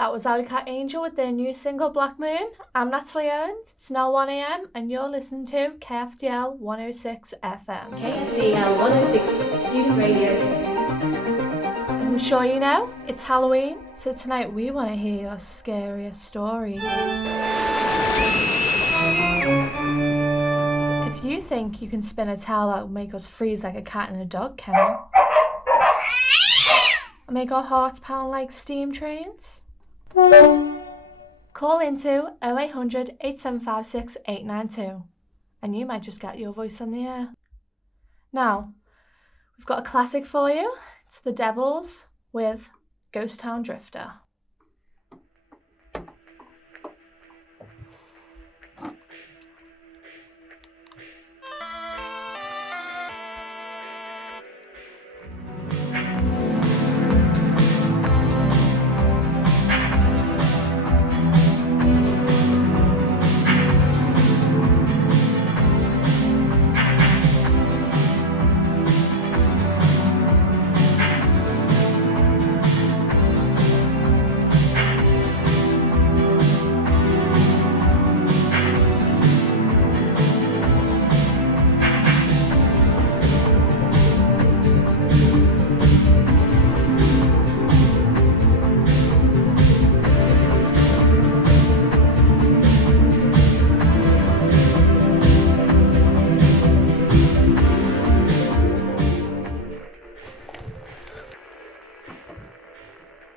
That was Alicat Angel with their new single Black Moon. I'm Natalie Owens. It's now 1am and you're listening to KFDL 106 FM. KFDL 106 Student Radio. As I'm sure you know, it's Halloween, so tonight we want to hear your scariest stories. If you think you can spin a towel that will make us freeze like a cat in a dog kennel, and make our hearts pound like steam trains, call into 0800 8756 892 and you might just get your voice on the air. Now, we've got a classic for you. It's The Devils with Ghost Town Drifter.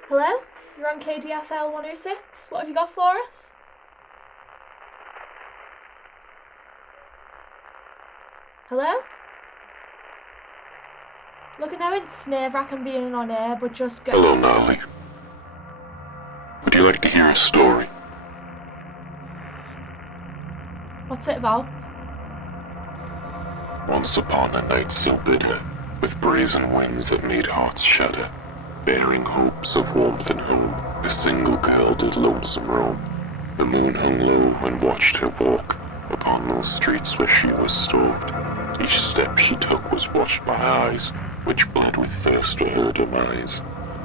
Hello, you're on KDFL 106. What have you got for us? Hello? Look, I know it's nerve-wracking being on air, but just go... Hello, Nolly. Would you like to hear a story? What's it about? Once upon a night so bitter, with brazen winds that made hearts shudder, bearing hopes of warmth and home, a single girl did lonesome roam. The moon hung low and watched her walk upon those streets where she was stalked. Each step she took was watched by eyes, which bled with thirst for her demise.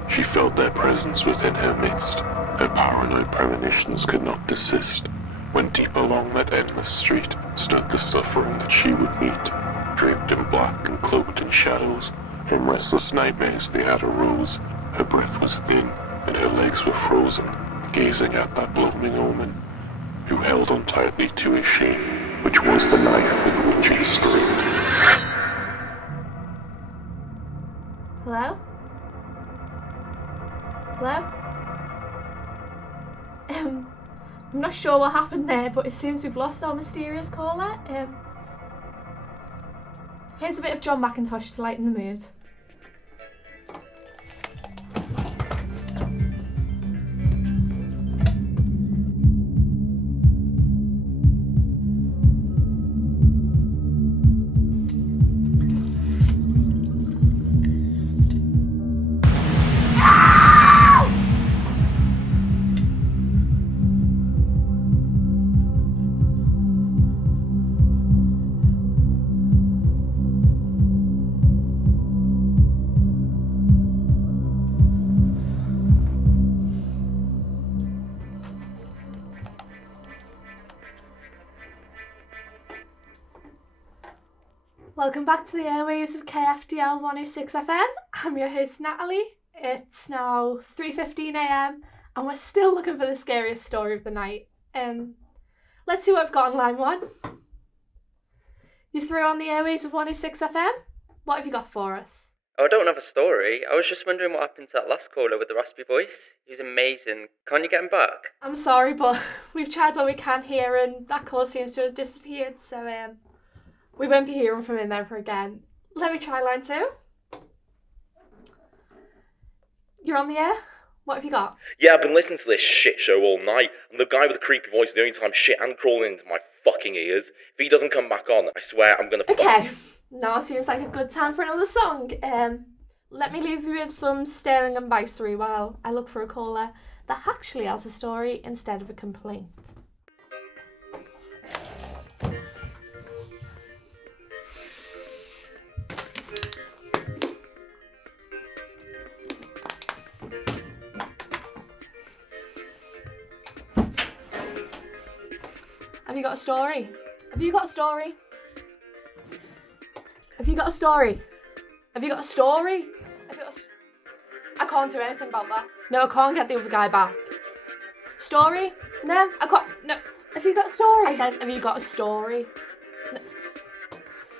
She felt their presence within her midst. Her paranoid premonitions could not desist. When deep along that endless street stood the suffering that she would meet, draped in black and cloaked in shadows. From restless nightmares they had arose. Her breath was thin, and her legs were frozen, gazing at that blooming omen, who held on tightly to his shame, which was the knife with which he screamed. Hello? Hello? I'm not sure what happened there, but it seems we've lost our mysterious caller. Here's a bit of John McIntosh to lighten the mood. Welcome back to the airwaves of KFDL 106 FM. I'm your host Natalie. It's now 3:15am and we're still looking for the scariest story of the night. Let's see what I've got on line one. You through on the airwaves of 106 FM? What have you got for us? Oh, I don't have a story. I was just wondering what happened to that last caller with the raspy voice. He's amazing. Can't you get him back? I'm sorry, but we've tried all we can here and that call seems to have disappeared, so we won't be hearing from him ever again. Let me try line two. You're on the air? What have you got? Yeah, I've been listening to this shit show all night, and the guy with the creepy voice is the only time shit and crawling into my fucking ears. If he doesn't come back on, I swear I'm gonna... Okay, now seems like a good time for another song. Let me leave you with some Sterling and Bicery while I look for a caller that actually has a story instead of a complaint. Have you got a story? Have you got a story? Have you got a story? Have you got a story? Have you got I can't do anything about that. No, I can't get the other guy back. Story? No, I can't. No. Have you got a story? I said, have you got a story? No.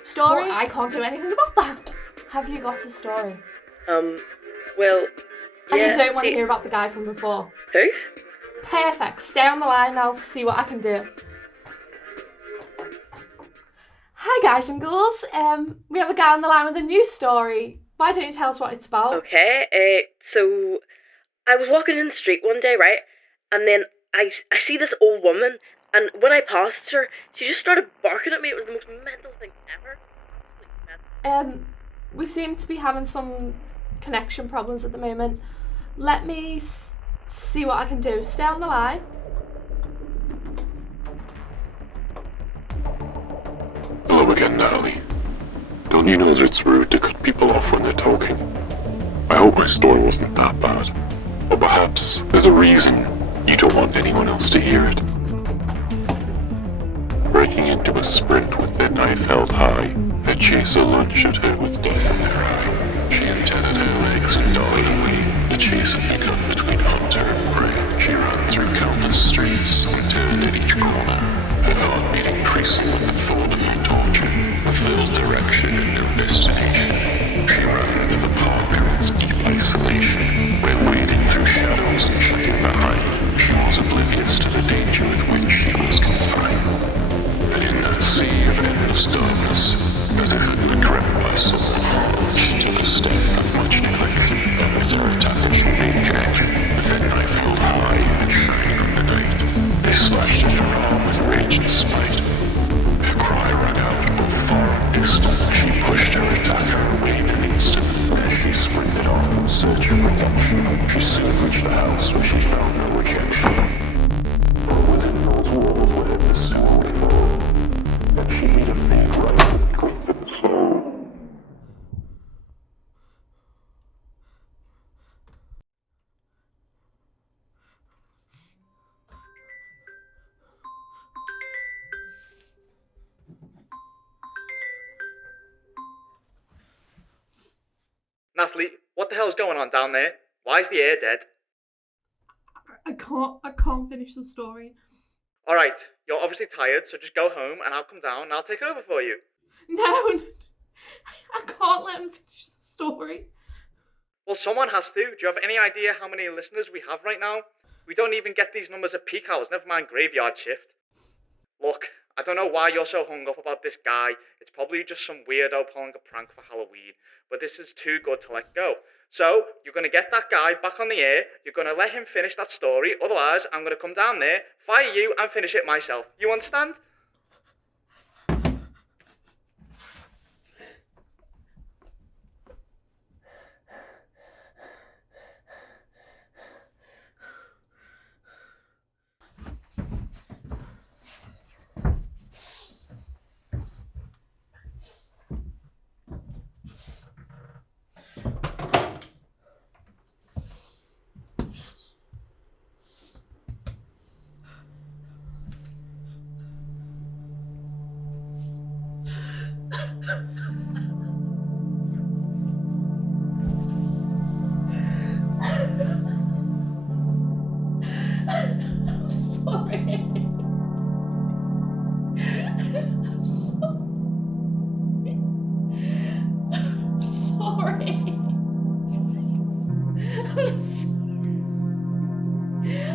Story? Well, I can't do anything about that. Have you got a story? Well, yeah. And you don't want to hear about the guy from before? Who? Perfect. Stay on the line and I'll see what I can do. Hi guys and girls. We have a guy on the line with a new story. Why don't you tell us what it's about? Okay, so I was walking in the street one day, right? And then I see this old woman, and when I passed her, she just started barking at me. It was the most mental thing ever. We seem to be having some connection problems at the moment. Let me see what I can do. Stay on the line. Hello again, Natalie. Don't you know that it's rude to cut people off when they're talking? I hope my story wasn't that bad. Or perhaps there's a reason you don't want anyone else to hear it. Breaking into a sprint with their knife held high, their chaser lunged at her with death in their eye. She untethered her legs and darted away. The chase had begun between hunter and prey. She ran through countless streets and turned at each corner, her heartbeat increasing with the thought of her torture. A filled direction and no destination. She ran into the park in its deep isolation, where wading through shadows and checking behind, she was oblivious to the danger with which she was confined. And in that sea of endless darkness, as if it was crept by someone hard, she took a step of much direction, and with her attack she made catch, with her knife held high and shining from the night. They slashed at her arm with rage and spite. Her cry rang out over far and distant. She pushed her attacker away in an instant. As she sprinted on in search of redemption, she soon reached the house where she found no rejection. But within those walls were the pursuing foe, and she made a big right that clicked to the soul. Natalie, what the hell's going on down there? Why is the air dead? I can't finish the story. Alright, you're obviously tired, so just go home and I'll come down and I'll take over for you. No, I can't let him finish the story. Well, someone has to. Do you have any idea how many listeners we have right now? We don't even get these numbers at peak hours, never mind graveyard shift. Look, I don't know why you're so hung up about this guy. It's probably just some weirdo pulling a prank for Halloween, but this is too good to let go. So, you're going to get that guy back on the air, you're going to let him finish that story, otherwise I'm going to come down there, fire you and finish it myself. You understand?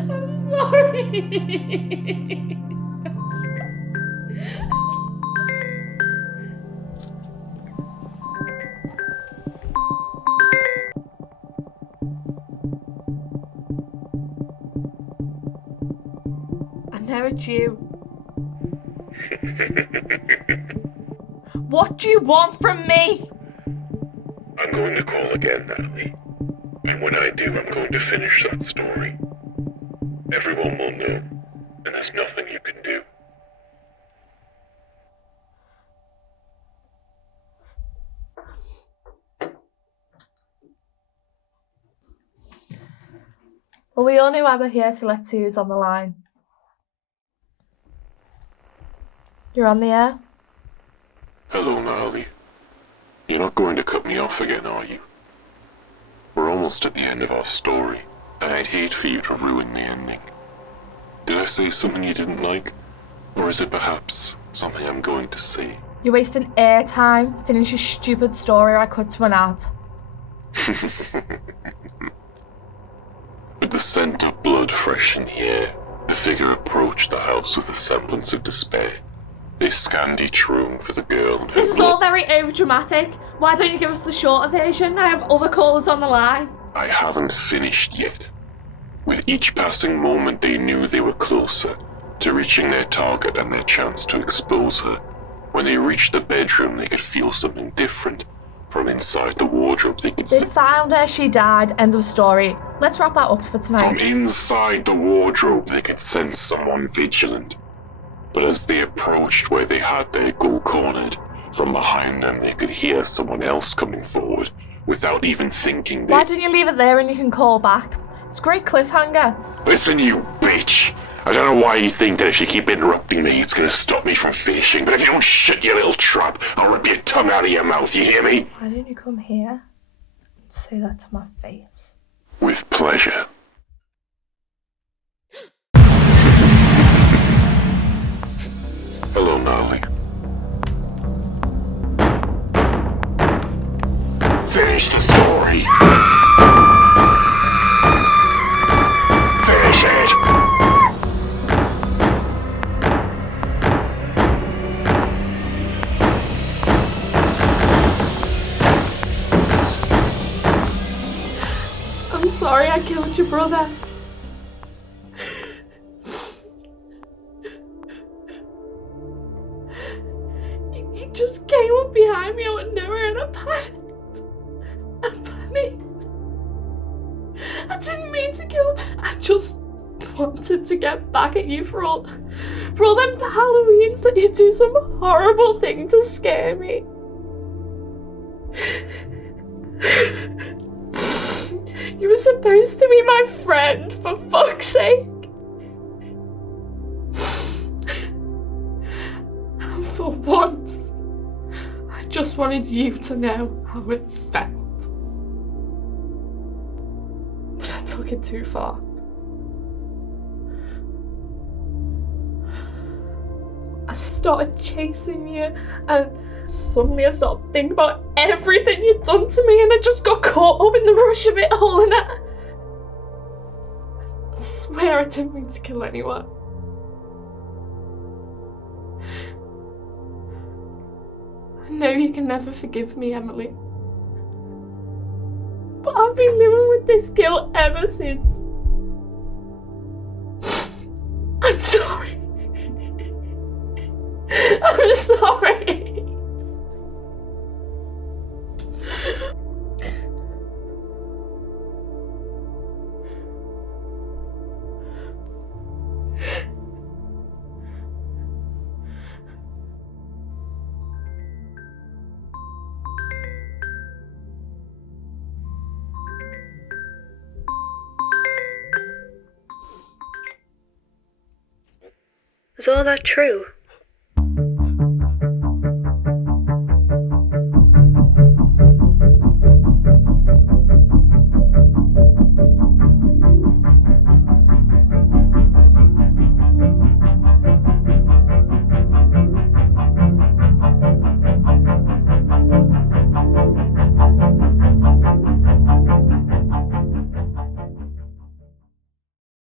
I'm sorry. I know it's you. What do you want from me? I'm going to call again, Natalie. And when I do, I'm going to finish that story. Everyone will know, and there's nothing you can do. Well, we all knew I were here, so let's see who's on the line. You're on the air. Hello, Natalie. You're not going to cut me off again, are you? We're almost at the end of our story, and I'd hate for you to ruin the ending. Did I say something you didn't like? Or is it perhaps something I'm going to say? You're wasting airtime. Finish your stupid story or I cut to an ad. With the scent of blood fresh in the air, the figure approached the house with a semblance of despair. They scanned each room for the girl and her This is all very overdramatic. Why don't you give us the shorter version? I have other callers on the line. I haven't finished yet. With each passing moment, they knew they were closer to reaching their target and their chance to expose her. When they reached the bedroom, they could feel something different. From inside the wardrobe, they could... They found her, she died, end of story. Let's wrap that up for From tonight. inside the wardrobe, they could sense someone vigilant. But as they approached where they had their goal cornered, from behind them they could hear someone else coming forward. Without even thinking, Why don't you leave it there and you can call back? It's a great cliffhanger. Listen, you bitch! I don't know why you think that if you keep interrupting me, it's gonna stop me from finishing, but if you don't shut your little trap, I'll rip your tongue out of your mouth, you hear me? Why don't you come here and say that to my face? With pleasure. Hello, Nolly. Finish the story. Finish it. I'm sorry I killed your brother. He just came up behind me out of nowhere and I panicked. I didn't mean to kill him. I just wanted to get back at you for all them Halloweens that you do some horrible thing to scare me. You were supposed to be my friend, for fuck's sake. And for once, I just wanted you to know how it felt. But I took it too far. I started chasing you, and suddenly I started thinking about everything you'd done to me, and I just got caught up in the rush of it all, and I swear I didn't mean to kill anyone. I know you can never forgive me, Emily. But I've been living with this guilt ever since. I'm sorry. I'm sorry. Was all that true?